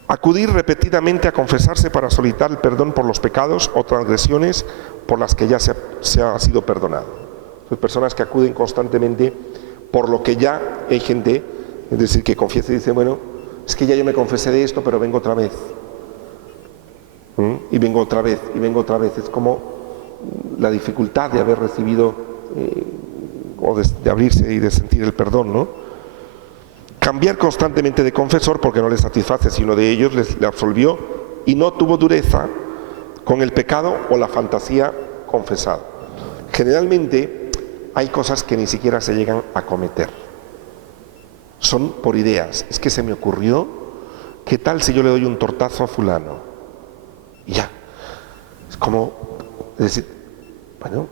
Acudir repetidamente a confesarse para solicitar el perdón por los pecados o transgresiones por las que ya se ha sido perdonado. Son personas que acuden constantemente por lo que ya hay gente, es decir, que confiesa y dice: bueno, es que ya yo me confesé de esto, pero vengo otra vez. Y vengo otra vez, y vengo otra vez. Es como la dificultad de haber recibido o de abrirse y de sentir el perdón, ¿no? Cambiar constantemente de confesor porque no le satisface si uno de ellos le absolvió y no tuvo dureza con el pecado o la fantasía confesada. Generalmente hay cosas que ni siquiera se llegan a cometer. Son por ideas. Es que se me ocurrió, ¿qué tal si yo le doy un tortazo a fulano? Y ya. Es como decir, bueno,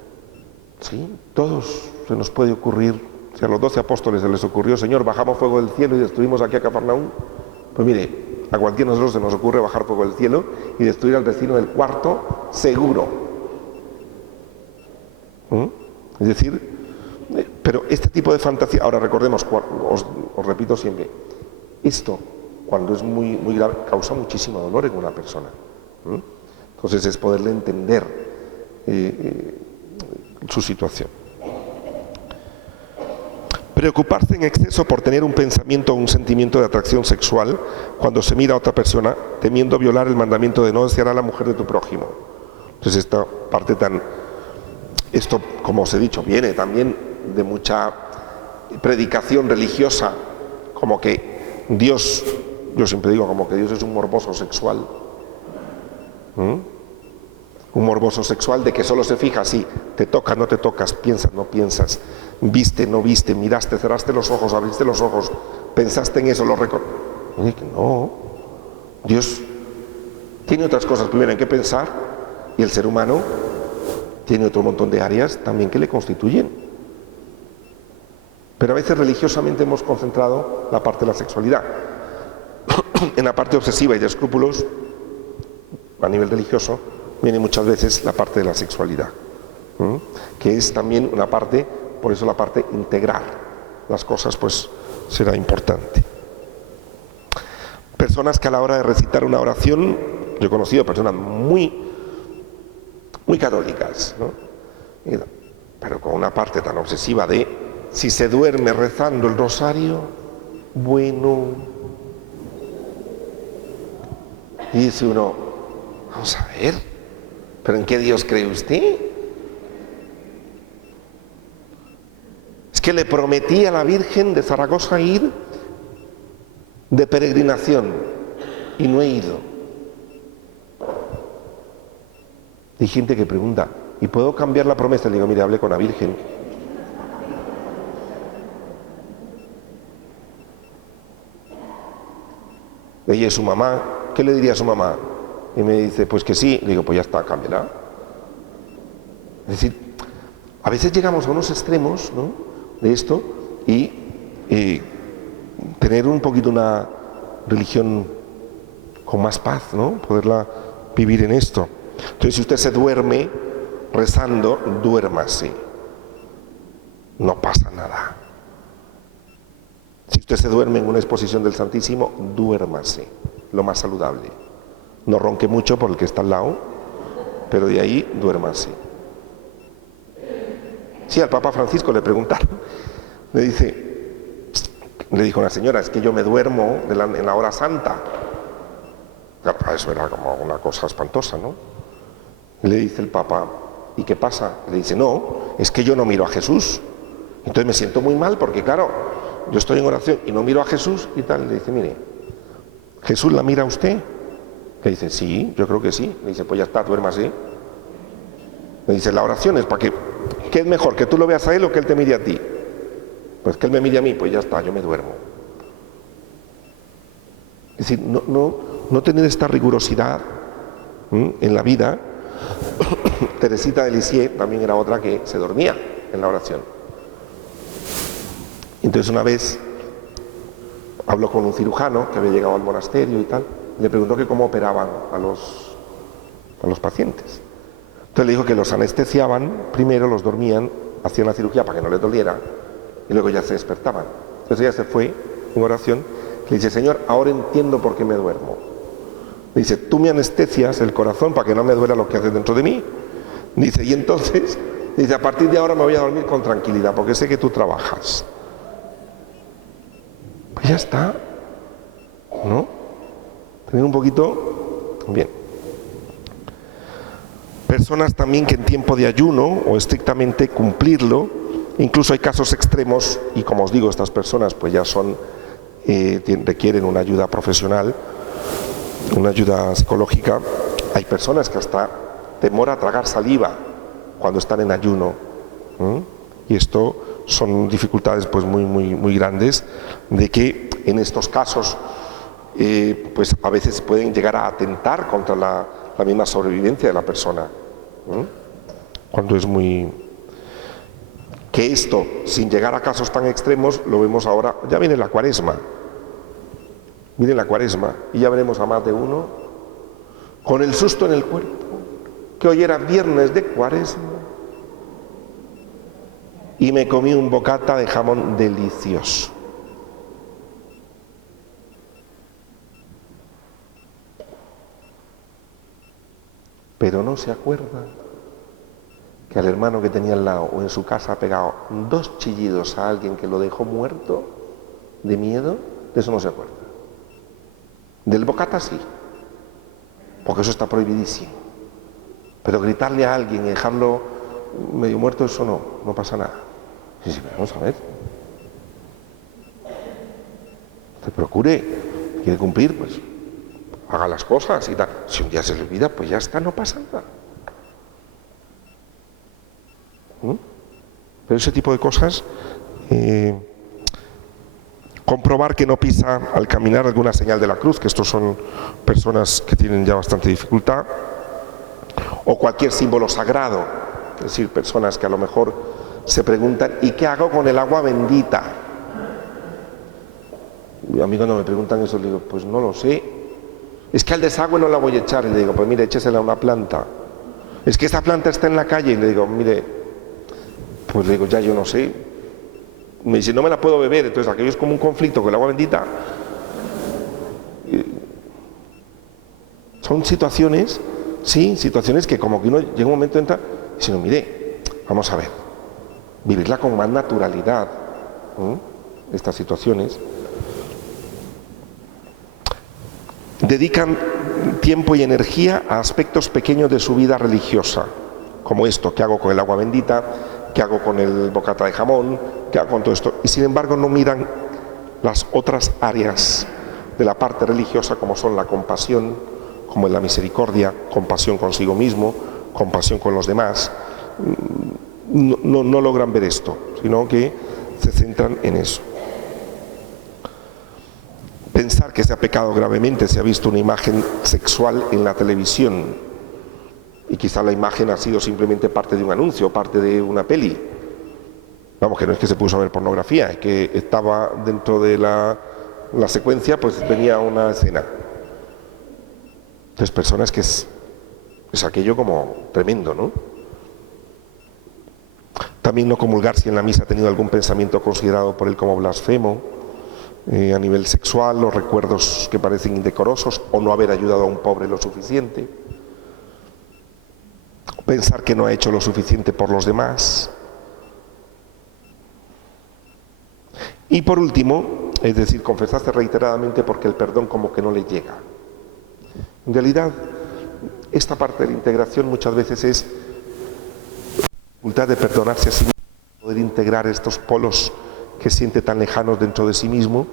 sí, todos se nos puede ocurrir. Si a los 12 apóstoles se les ocurrió: Señor, bajamos fuego del cielo y destruimos aquí a Cafarnaúm, pues mire, a cualquiera de nosotros se nos ocurre bajar fuego del cielo y destruir al vecino del cuarto, seguro. Es decir, pero este tipo de fantasía, ahora recordemos, os repito siempre, esto, cuando es muy grave, causa muchísimo dolor en una persona. Entonces es poderle entender su situación. Preocuparse en exceso por tener un pensamiento o un sentimiento de atracción sexual cuando se mira a otra persona, temiendo violar el mandamiento de no desear a la mujer de tu prójimo. Entonces esta parte esto, como os he dicho, viene también de mucha predicación religiosa, como que Dios, yo siempre digo, como que Dios es un morboso sexual. Un morboso sexual de que solo se fija si te tocas, no te tocas, piensas, no piensas, viste, no viste, miraste, cerraste los ojos, abriste los ojos, pensaste en eso, lo recordaste. No, Dios tiene otras cosas primero en que pensar y el ser humano tiene otro montón de áreas también que le constituyen. Pero a veces religiosamente hemos concentrado la parte de la sexualidad. En la parte obsesiva y de escrúpulos, a nivel religioso, viene muchas veces la parte de la sexualidad, que es también una parte, por eso la parte integrar las cosas pues será importante. Personas que a la hora de recitar una oración, yo he conocido personas muy católicas, ¿no? Pero con una parte tan obsesiva de si se duerme rezando el rosario, bueno, y dice uno, vamos a ver, ¿pero en qué Dios cree usted? Es que le prometí a la Virgen de Zaragoza ir de peregrinación y no he ido. Hay gente que pregunta, ¿y puedo cambiar la promesa? Le digo, mire, hable con la Virgen. Ella es su mamá, ¿qué le diría a su mamá? Y me dice, pues que sí. Le digo, pues ya está, cámbiala. Es decir, a veces llegamos a unos extremos, ¿no?, de esto y tener un poquito una religión con más paz, ¿no?, poderla vivir en esto. Entonces, si usted se duerme rezando, duérmase. No pasa nada. Si usted se duerme en una exposición del Santísimo, duérmase, lo más saludable. No ronque mucho por el que está al lado, pero de ahí duérmase. Sí, al Papa Francisco le preguntaron, le dijo una señora, es que yo me duermo en la hora santa. Claro, eso era como una cosa espantosa, ¿no? Le dice el Papa, ¿y qué pasa? Le dice, no, es que yo no miro a Jesús. Entonces me siento muy mal porque, claro, yo estoy en oración y no miro a Jesús y tal. Le dice, mire, ¿Jesús la mira a usted? Le dice, sí, yo creo que sí. Le dice, pues ya está, duérmase. Le dice, la oración es para que, ¿qué es mejor, que tú lo veas a él o que él te mire a ti? Pues que él me mire a mí, pues ya está, yo me duermo. Es decir, no tener esta rigurosidad en la vida. Teresita de Lisieux también era otra que se dormía en la oración. Entonces una vez habló con un cirujano que había llegado al monasterio y tal, y le preguntó que cómo operaban a los pacientes. Entonces le dijo que los anestesiaban, primero los dormían, hacían la cirugía para que no les doliera, y luego ya se despertaban. Entonces ella se fue en oración, le dice, Señor, ahora entiendo por qué me duermo. Le dice, tú me anestesias el corazón para que no me duela lo que haces dentro de mí. Dice, y entonces, dice, a partir de ahora me voy a dormir con tranquilidad, porque sé que tú trabajas. Pues ya está, ¿no? Tener un poquito, bien. Personas también que en tiempo de ayuno o estrictamente cumplirlo, incluso hay casos extremos y como os digo, estas personas pues ya requieren una ayuda profesional, una ayuda psicológica. Hay personas que hasta temor a tragar saliva cuando están en ayuno, y esto son dificultades pues muy grandes, de que en estos casos pues a veces pueden llegar a atentar contra la misma sobrevivencia de la persona, cuando es que esto, sin llegar a casos tan extremos, lo vemos ahora. Ya viene la Cuaresma, y ya veremos a más de uno con el susto en el cuerpo, que hoy era viernes de Cuaresma y me comí un bocata de jamón delicioso. Pero no se acuerda que al hermano que tenía al lado o en su casa ha pegado 2 chillidos a alguien que lo dejó muerto de miedo, de eso no se acuerda. Del bocata sí, porque eso está prohibidísimo. Pero gritarle a alguien y dejarlo medio muerto, eso no pasa nada. Sí, sí, vamos a ver. Usted procure, quiere cumplir, pues haga las cosas y tal. Si un día se le olvida, pues ya está, no pasa nada. Pero ese tipo de cosas, comprobar que no pisa al caminar alguna señal de la cruz, que estos son personas que tienen ya bastante dificultad, o cualquier símbolo sagrado, es decir, personas que a lo mejor se preguntan, ¿y qué hago con el agua bendita? Y a mí cuando me preguntan eso le digo, pues no lo sé. Es que al desagüe no la voy a echar. Y le digo, pues mire, échesela a una planta. Es que esta planta está en la calle. Y le digo, mire, pues le digo, ya yo no sé. Me dice, no me la puedo beber. Entonces aquello es como un conflicto con el agua bendita. Son situaciones, sí, situaciones que como que uno llega un momento entra y dice, no, mire, vamos a ver, vivirla con más naturalidad, estas situaciones. Dedican tiempo y energía a aspectos pequeños de su vida religiosa, como esto, ¿qué hago con el agua bendita? ¿Qué hago con el bocata de jamón? ¿Qué hago con todo esto? Y sin embargo no miran las otras áreas de la parte religiosa, como son la compasión, como es la misericordia, compasión consigo mismo, compasión con los demás. No logran ver esto, sino que se centran en eso. Pensar que se ha pecado gravemente, se ha visto una imagen sexual en la televisión y quizá la imagen ha sido simplemente parte de un anuncio, parte de una peli. Vamos, que no es que se puso a ver pornografía, es que estaba dentro de la secuencia, pues venía una escena. Entonces, personas que es aquello como tremendo, ¿no? También no comulgar si en la misa ha tenido algún pensamiento considerado por él como blasfemo, a nivel sexual, los recuerdos que parecen indecorosos o no haber ayudado a un pobre lo suficiente, pensar que no ha hecho lo suficiente por los demás. Y por último, es decir, confesarse reiteradamente porque el perdón como que no le llega. En realidad, esta parte de la integración muchas veces es la dificultad de perdonarse a sí mismo, poder integrar estos polos que siente tan lejanos dentro de sí mismo,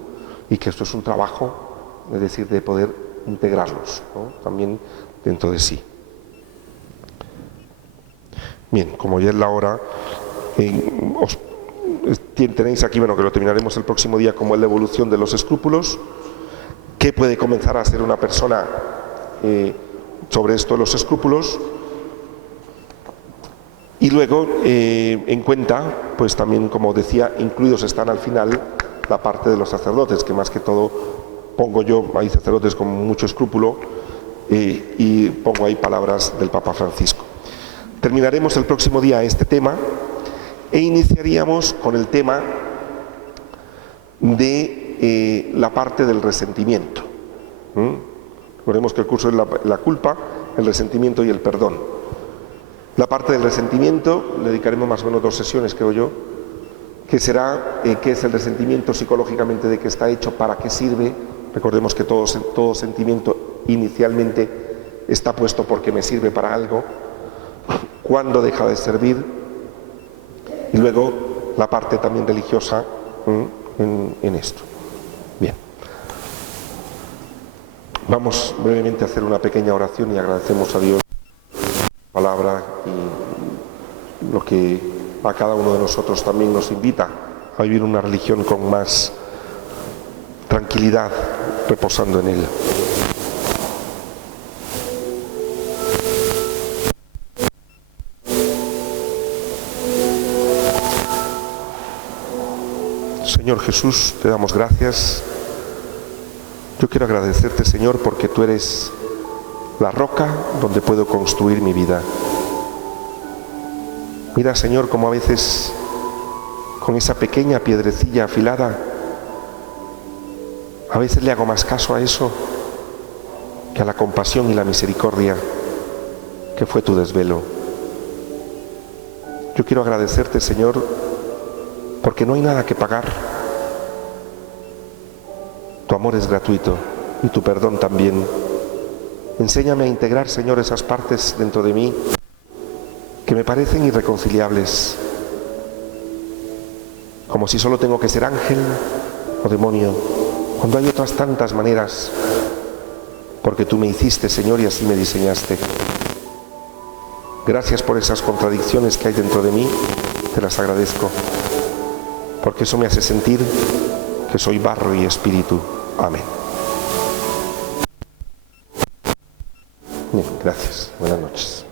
y que esto es un trabajo, es decir, de poder integrarlos, ¿no? También dentro de sí. Bien, como ya es la hora, tenéis aquí, bueno, que lo terminaremos el próximo día, como es la evolución de los escrúpulos, qué puede comenzar a hacer una persona sobre esto de los escrúpulos, y luego en cuenta, pues también, como decía, incluidos están al final la parte de los sacerdotes, que más que todo pongo yo, hay sacerdotes con mucho escrúpulo, y pongo ahí palabras del Papa Francisco. Terminaremos el próximo día este tema e iniciaríamos con el tema de la parte del resentimiento. Recordemos que el curso es la culpa, el resentimiento y el perdón. La parte del resentimiento le dedicaremos más o menos 2 sesiones, creo yo, que será qué es el resentimiento psicológicamente, de qué está hecho, para qué sirve. Recordemos que todo sentimiento inicialmente está puesto porque me sirve para algo, cuándo deja de servir, y luego la parte también religiosa en esto. Bien. Vamos brevemente a hacer una pequeña oración y agradecemos a Dios la palabra y lo que a cada uno de nosotros también nos invita a vivir una religión con más tranquilidad, reposando en Él. Señor Jesús, te damos gracias. Yo quiero agradecerte, Señor, porque tú eres la roca donde puedo construir mi vida. Mira, Señor, como a veces con esa pequeña piedrecilla afilada, a veces le hago más caso a eso que a la compasión y la misericordia que fue tu desvelo. Yo quiero agradecerte, Señor, porque no hay nada que pagar. Tu amor es gratuito y tu perdón también. Enséñame a integrar, Señor, esas partes dentro de mí que me parecen irreconciliables, como si solo tengo que ser ángel o demonio, cuando hay otras tantas maneras, porque tú me hiciste, Señor, y así me diseñaste. Gracias por esas contradicciones que hay dentro de mí, te las agradezco, porque eso me hace sentir que soy barro y espíritu. Amén. Bien, gracias. Buenas noches.